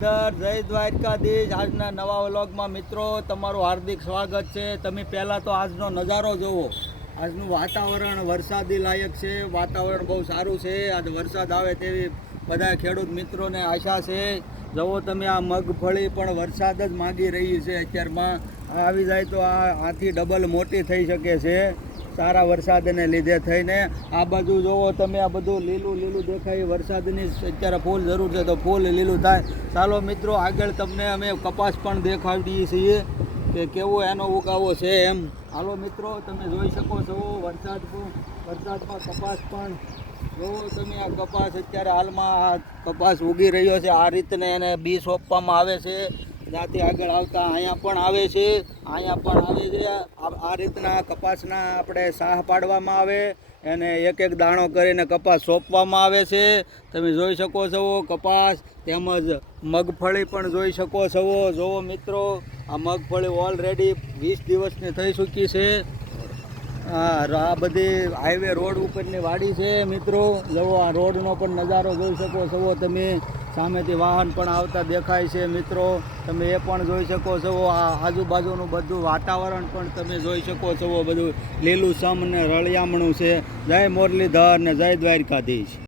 જય દ્વારકાધીશ। આજના નવા વ્લોગમાં મિત્રો તમારું હાર્દિક સ્વાગત છે। તમે પહેલાં તો આજનો નજારો જુઓ। આજનું વાતાવરણ વરસાદી લાયક છે, વાતાવરણ બહુ સારું છે। આજે વરસાદ આવે તેવી બધા ખેડૂત મિત્રોને આશા છે। જુઓ તમે આ મગફળી પણ વરસાદ જ માગી રહી છે। અત્યારમાં આવી જાય તો આથી ડબલ મોટી થઈ શકે છે સારા વરસાદને લીધે થઈને। આ બાજુ જોવો તમે, આ બધું લીલું લીલું દેખાય। વરસાદની અત્યારે ફૂલ જરૂર છે તો ફૂલ લીલું થાય। ચાલો મિત્રો આગળ તમને અમે કપાસ પણ દેખાડીએ છીએ કે કેવો એનો ઉગાવો છે એમ। હાલો મિત્રો, તમે જોઈ શકો છો વરસાદમાં કપાસ પણ જોવો તમે। આ કપાસ અત્યારે હાલમાં આ કપાસ ઉગી રહ્યો છે। આ રીતને એને બી સોંપવામાં આવે છે। ત્યાંથી આગળ આવતા અહીંયા પણ આવે છે, અહીંયા પણ આવે છે। આ રીતના કપાસના આપણે સાહ પાડવામાં આવે અને એક એક દાણો કરીને કપાસ સોંપવામાં આવે છે। તમે જોઈ શકો છો કપાસ તેમજ મગફળી પણ જોઈ શકો છો। જુઓ મિત્રો, આ મગફળી ઓલરેડી 20 દિવસની થઈ ચૂકી છે। આ બધી હાઈવે રોડ ઉપરની વાડી છે મિત્રો। જુઓ આ રોડનો પણ નજારો જોઈ શકો છો તમે। સામેથી વાહન પણ આવતા દેખાય છે મિત્રો, તમે એ પણ જોઈ શકો છો। આ આજુબાજુનું બધું વાતાવરણ પણ તમે જોઈ શકો છો, બધું લીલુંછમ ને રળિયામણું છે। જય મુરલીધર ને જય દ્વારકાધીશ।